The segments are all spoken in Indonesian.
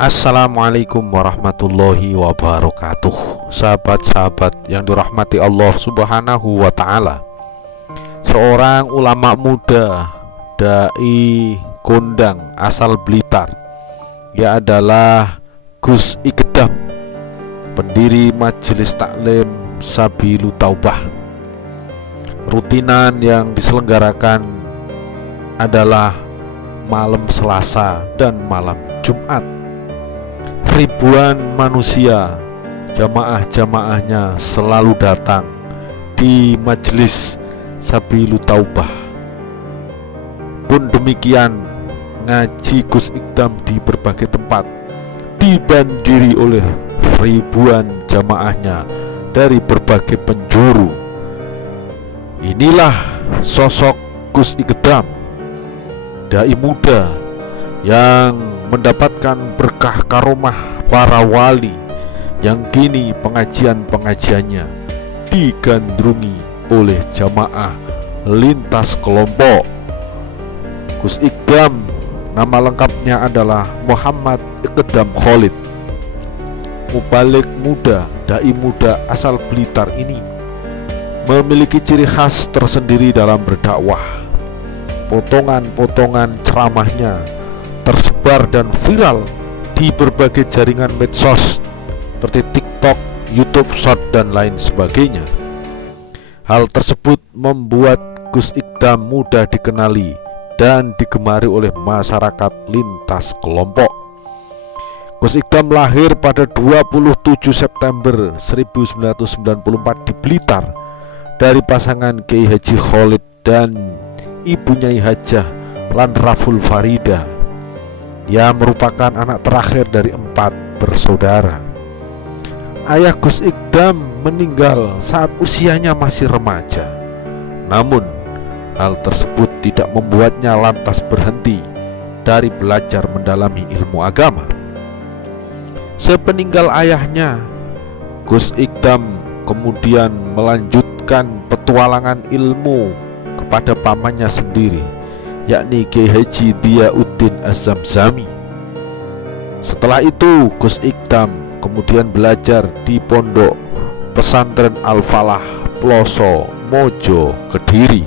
Assalamualaikum warahmatullahi wabarakatuh. Sahabat-sahabat yang dirahmati Allah subhanahu wa ta'ala, seorang ulama muda, dai kondang asal Blitar, ia adalah Gus Ikdam, pendiri Majelis Taklim Sabilu Taubah. Rutinan yang diselenggarakan adalah malam Selasa dan malam Jumat. Ribuan manusia, jamaah-jamaahnya selalu datang di Majelis Sabilu Taubah. Pun demikian, ngaji Gus Ikdam di berbagai tempat dibandiri oleh ribuan jamaahnya dari berbagai penjuru. Inilah sosok Gus Ikdam, dai muda yang mendapatkan berkah karomah para wali, yang kini pengajian-pengajiannya digandrungi oleh jamaah lintas kelompok. Gus Ikdam, nama lengkapnya adalah Muhammad Ikdam Khalid. Mubalik muda, dai muda asal Blitar ini memiliki ciri khas tersendiri dalam berdakwah. Potongan-potongan ceramahnya tersebar dan viral di berbagai jaringan medsos seperti TikTok, YouTube Short, dan lain sebagainya. Hal tersebut membuat Gus Ikdam mudah dikenali dan digemari oleh masyarakat lintas kelompok. Gus Ikdam lahir pada 27 September 1994 di Blitar dari pasangan Kiai Haji Khalid dan Ibu Nyai Hajah Lanraful Farida. Ia merupakan anak terakhir dari 4 bersaudara. Ayah Gus Ikdam meninggal saat usianya masih remaja. Namun hal tersebut tidak membuatnya lantas berhenti dari belajar mendalami ilmu agama. Sepeninggal ayahnya, Gus Ikdam kemudian melanjutkan petualangan ilmu kepada pamannya sendiri, yakni Kiai Haji Diyauddin Az-Zamzami. Setelah itu Gus Ikdam kemudian belajar di pondok pesantren Al-Falah Ploso Mojo Kediri.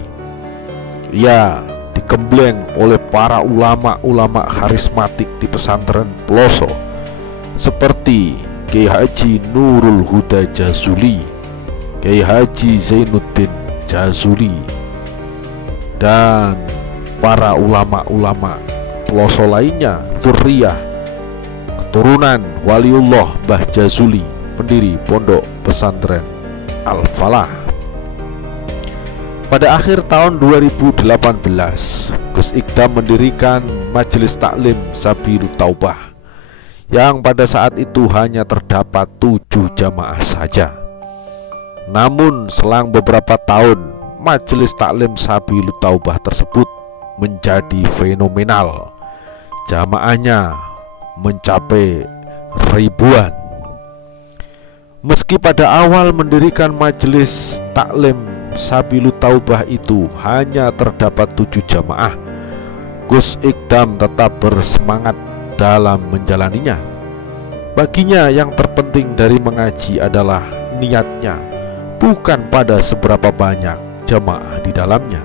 Ia digembleng oleh para ulama-ulama karismatik di pesantren Ploso seperti Kiai Haji Nurul Huda Jazuli, Kiai Haji Zainuddin Jazuli, dan para ulama-ulama Ploso lainnya, dzurriyyah keturunan Waliullah Mbah Jazuli, pendiri pondok pesantren Al-Falah. Pada akhir tahun 2018, Gus Ikdam mendirikan Majelis Taklim Sabilu Taubah, yang pada saat itu hanya terdapat 7 jamaah saja. Namun selang beberapa tahun, Majelis Taklim Sabilu Taubah tersebut menjadi fenomenal. Jamaahnya mencapai ribuan. Meski pada awal mendirikan Majelis Taklim Sabilu Taubah itu hanya terdapat 7 jamaah, Gus Ikdam tetap bersemangat dalam menjalaninya. Baginya yang terpenting dari mengaji adalah niatnya, bukan pada seberapa banyak jamaah di dalamnya.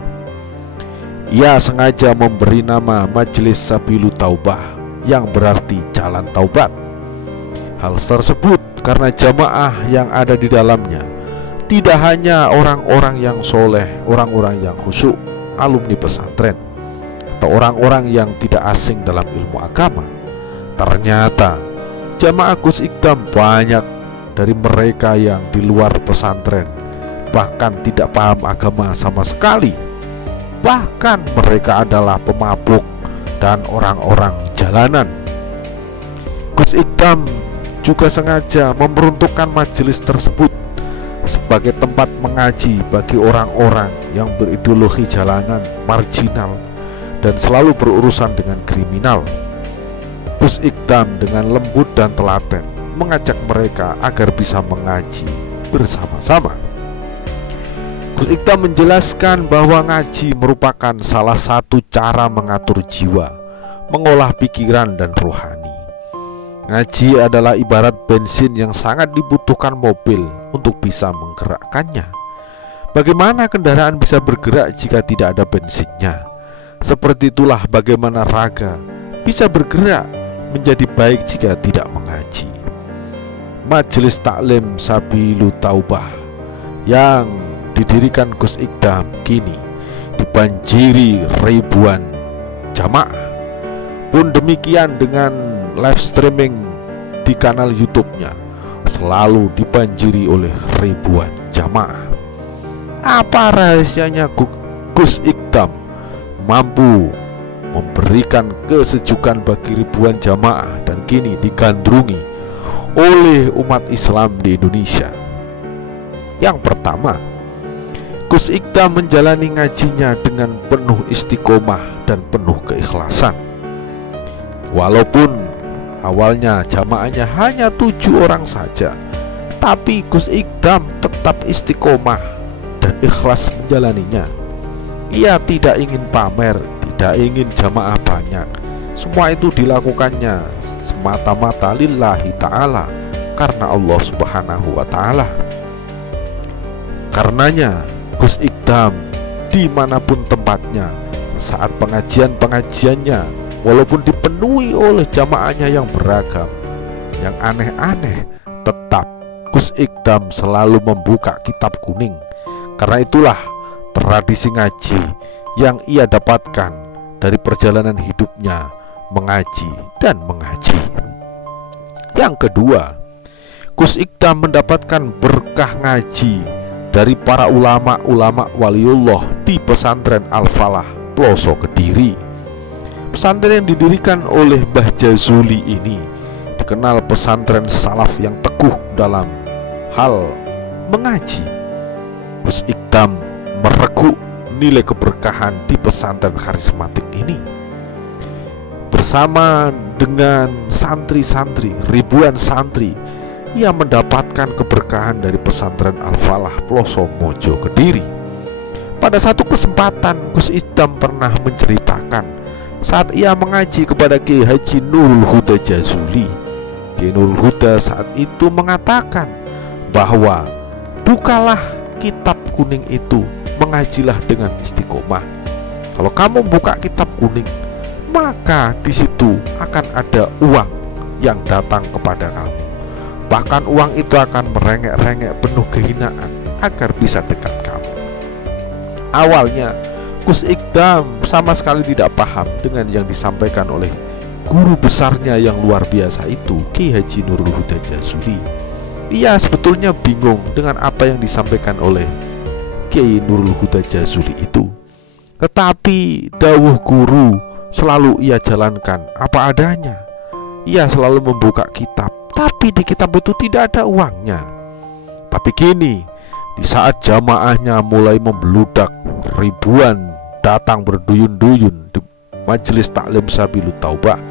Ia sengaja memberi nama Majelis Sabilu Taubah, yang berarti jalan taubat. Hal tersebut karena jamaah yang ada di dalamnya tidak hanya orang-orang yang soleh, orang-orang yang khusyuk, alumni pesantren, atau orang-orang yang tidak asing dalam ilmu agama. Ternyata jamaah Gus Ikdam banyak dari mereka yang di luar pesantren, bahkan tidak paham agama sama sekali. Bahkan mereka adalah pemabuk dan orang-orang jalanan. Gus Ikdam juga sengaja memeruntukkan majelis tersebut sebagai tempat mengaji bagi orang-orang yang berideologi jalanan, marginal, dan selalu berurusan dengan kriminal. Gus Ikdam dengan lembut dan telaten mengajak mereka agar bisa mengaji bersama-sama. Gus Ikdam menjelaskan bahwa ngaji merupakan salah satu cara mengatur jiwa, mengolah pikiran dan rohani. Ngaji adalah ibarat bensin yang sangat dibutuhkan mobil untuk bisa menggerakkannya. Bagaimana kendaraan bisa bergerak jika tidak ada bensinnya? Seperti itulah bagaimana raga bisa bergerak menjadi baik jika tidak mengaji. Majelis Taklim Sabilut Taubah yang didirikan Gus Ikdam kini dibanjiri ribuan jamaah. Pun demikian dengan live streaming di kanal YouTube-nya selalu dibanjiri oleh ribuan jamaah. Apa rahasianya Gus Ikdam mampu memberikan kesejukan bagi ribuan jamaah dan kini digandrungi oleh umat Islam di Indonesia? Yang pertama, Gus Ikdam menjalani ngajinya dengan penuh istiqomah dan penuh keikhlasan. Walaupun awalnya jamaahnya hanya 7 orang saja, tapi Gus Ikdam tetap istiqomah dan ikhlas menjalaninya. Ia tidak ingin pamer, tidak ingin jamaah banyak. Semua itu dilakukannya semata-mata lillahi ta'ala, karena Allah subhanahu wa ta'ala. Karenanya Gus Ikdam dimanapun tempatnya, saat pengajian-pengajiannya, walaupun dipenuhi oleh jamaahnya yang beragam, yang aneh-aneh, tetap Gus Ikdam selalu membuka kitab kuning. Karena itulah tradisi ngaji yang ia dapatkan dari perjalanan hidupnya mengaji dan mengaji. Yang kedua, Gus Ikdam mendapatkan berkah ngaji dari para ulama-ulama waliullah di pesantren Al-Falah, Ploso Kediri. Pesantren yang didirikan oleh Mbah Jazuli ini dikenal pesantren salaf yang teguh dalam hal mengaji. Gus Ikdam mereguk nilai keberkahan di pesantren karismatik ini. Bersama dengan santri-santri, ribuan santri, ia mendapatkan keberkahan dari pesantren Al-Falah Ploso Mojo Kediri. Pada satu kesempatan Gus Ikdam pernah menceritakan saat ia mengaji kepada Kiai Haji Nurul Huda Jazuli. Kiai Nurul Huda saat itu mengatakan bahwa bukalah kitab kuning itu, mengajilah dengan istiqomah. Kalau kamu buka kitab kuning, maka di situ akan ada uang yang datang kepada kamu. Bahkan uang itu akan merengek-rengek penuh kehinaan agar bisa dekat kamu. Awalnya Gus Ikdam sama sekali tidak paham dengan yang disampaikan oleh guru besarnya yang luar biasa itu, Kiai Haji Nurul Huda Jazuli. Ia sebetulnya bingung dengan apa yang disampaikan oleh Kiai Nurul Huda Jazuli itu. Tetapi dawuh guru selalu ia jalankan apa adanya. Ia selalu membuka kitab, tapi di kitab itu tidak ada uangnya. Tapi kini di saat jamaahnya mulai membludak, ribuan datang berduyun-duyun di Majelis Taklim Sabilut Taubah,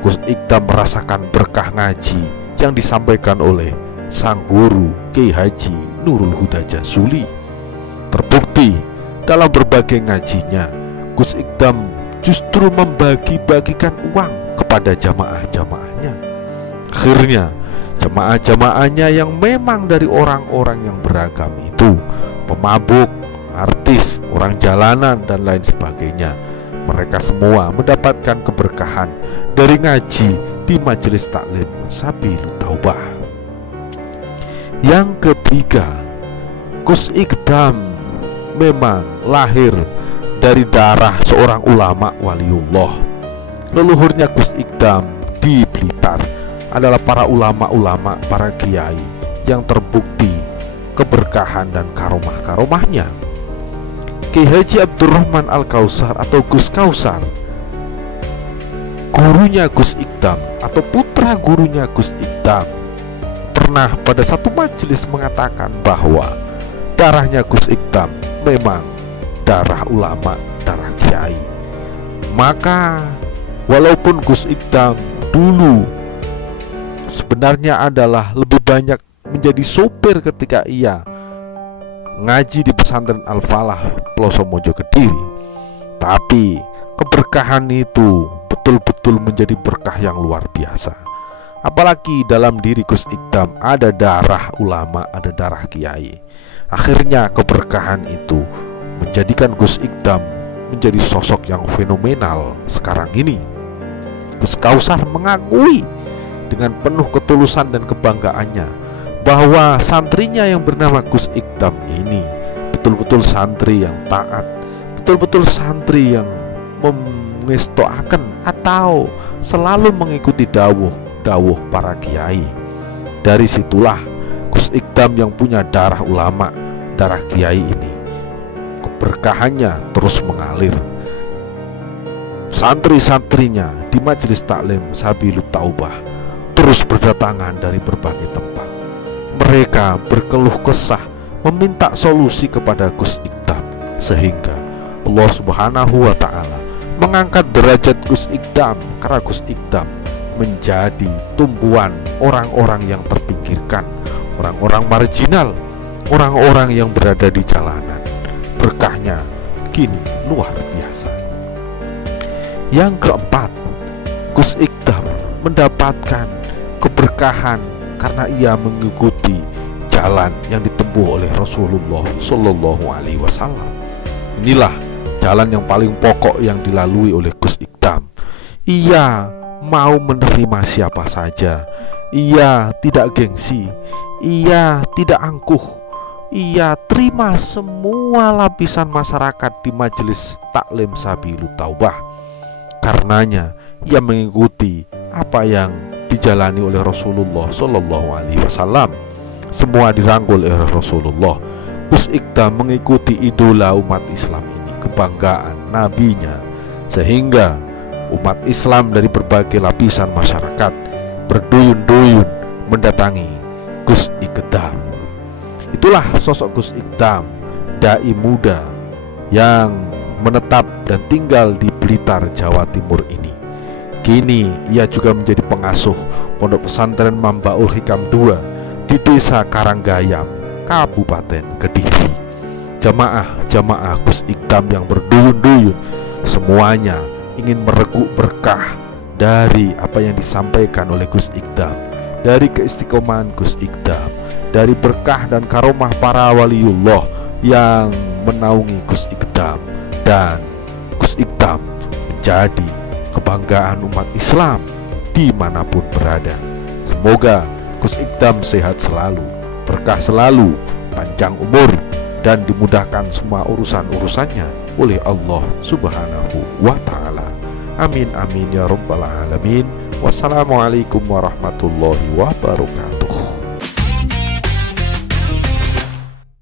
Gus Ikdam merasakan berkah ngaji yang disampaikan oleh sang guru Kiai Haji Nurul Huda Jazuli. Terbukti dalam berbagai ngajinya, Gus Ikdam justru membagi-bagikan uang kepada jamaah-jamaahnya. Akhirnya jamaah-jamaahnya yang memang dari orang-orang yang beragam itu, pemabuk, artis, orang jalanan dan lain sebagainya, mereka semua mendapatkan keberkahan dari ngaji di Majelis Taklim Sabilut Taubah. Yang ketiga, Gus Ikdam memang lahir dari darah seorang ulama waliullah. Leluhurnya Gus Ikdam di Blitar adalah para ulama-ulama, para kiai yang terbukti keberkahan dan karomah-karomahnya. Kiai Haji Abdurrahman Al-Kausar atau Gus Kausar, gurunya Gus Ikdam atau putra gurunya Gus Ikdam, pernah pada satu majelis mengatakan bahwa darahnya Gus Ikdam memang darah ulama, darah kiai. Maka walaupun Gus Ikdam dulu sebenarnya adalah lebih banyak menjadi sopir ketika ia ngaji di pesantren Al-Falah Ploso Mojo Kediri, tapi keberkahan itu betul-betul menjadi berkah yang luar biasa. Apalagi dalam diri Gus Ikdam ada darah ulama, ada darah kiai. Akhirnya keberkahan itu menjadikan Gus Ikdam menjadi sosok yang fenomenal sekarang ini. Gus Kausar mengakui dengan penuh ketulusan dan kebanggaannya bahwa santrinya yang bernama Gus Ikdam ini betul-betul santri yang taat, betul-betul santri yang mengestoaken atau selalu mengikuti dawuh para kiai. Dari situlah Gus Ikdam yang punya darah ulama, darah kiai ini, keberkahannya terus mengalir. Santri-santrinya di Majelis Taklim Sabilut Taubah terus berdatangan dari berbagai tempat. Mereka berkeluh kesah, meminta solusi kepada Gus Ikdam, sehingga Allah Subhanahu wa Ta'ala mengangkat derajat Gus Ikdam, karena Gus Ikdam menjadi tumpuan orang-orang yang terpinggirkan, orang-orang marginal, orang-orang yang berada di jalanan. Berkahnya kini luar biasa. Yang keempat, Gus Ikdam mendapatkan keberkahan karena ia mengikuti jalan yang ditempuh oleh Rasulullah Shallallahu Alaihi Wasallam. Inilah jalan yang paling pokok yang dilalui oleh Gus Ikdam. Ia mau menerima siapa saja. Ia tidak gengsi, ia tidak angkuh. Ia terima semua lapisan masyarakat di Majelis Taklim Sabilut Taubah. Karenanya ia mengikuti apa yang dijalani oleh Rasulullah Shallallahu Alaihi Wasallam. Semua dirangkul oleh Rasulullah. Gus Ikdam mengikuti idola umat Islam ini, kebanggaan nabinya, sehingga umat Islam dari berbagai lapisan masyarakat berduyun-duyun mendatangi Gus Ikdam. Itulah sosok Gus Ikdam, dai muda yang menetap dan tinggal di Blitar, Jawa Timur ini. Kini ia juga menjadi pengasuh Pondok Pesantren Mambaul Hikam II di Desa Karanggayam, Kabupaten Kediri. Jamaah-jamaah Gus Ikdam yang berduyun-duyun semuanya ingin mereguk berkah dari apa yang disampaikan oleh Gus Ikdam, dari keistiqomahan Gus Ikdam, dari berkah dan karomah para waliullah yang menaungi Gus Ikdam. Dan Gus Ikdam menjadi kebanggaan umat Islam dimanapun berada. Semoga Gus Ikdam sehat selalu, berkah selalu, panjang umur, dan dimudahkan semua urusan-urusannya oleh Allah Subhanahu wa Ta'ala. Amin amin ya rabbal alamin. Wassalamualaikum warahmatullahi wabarakatuh.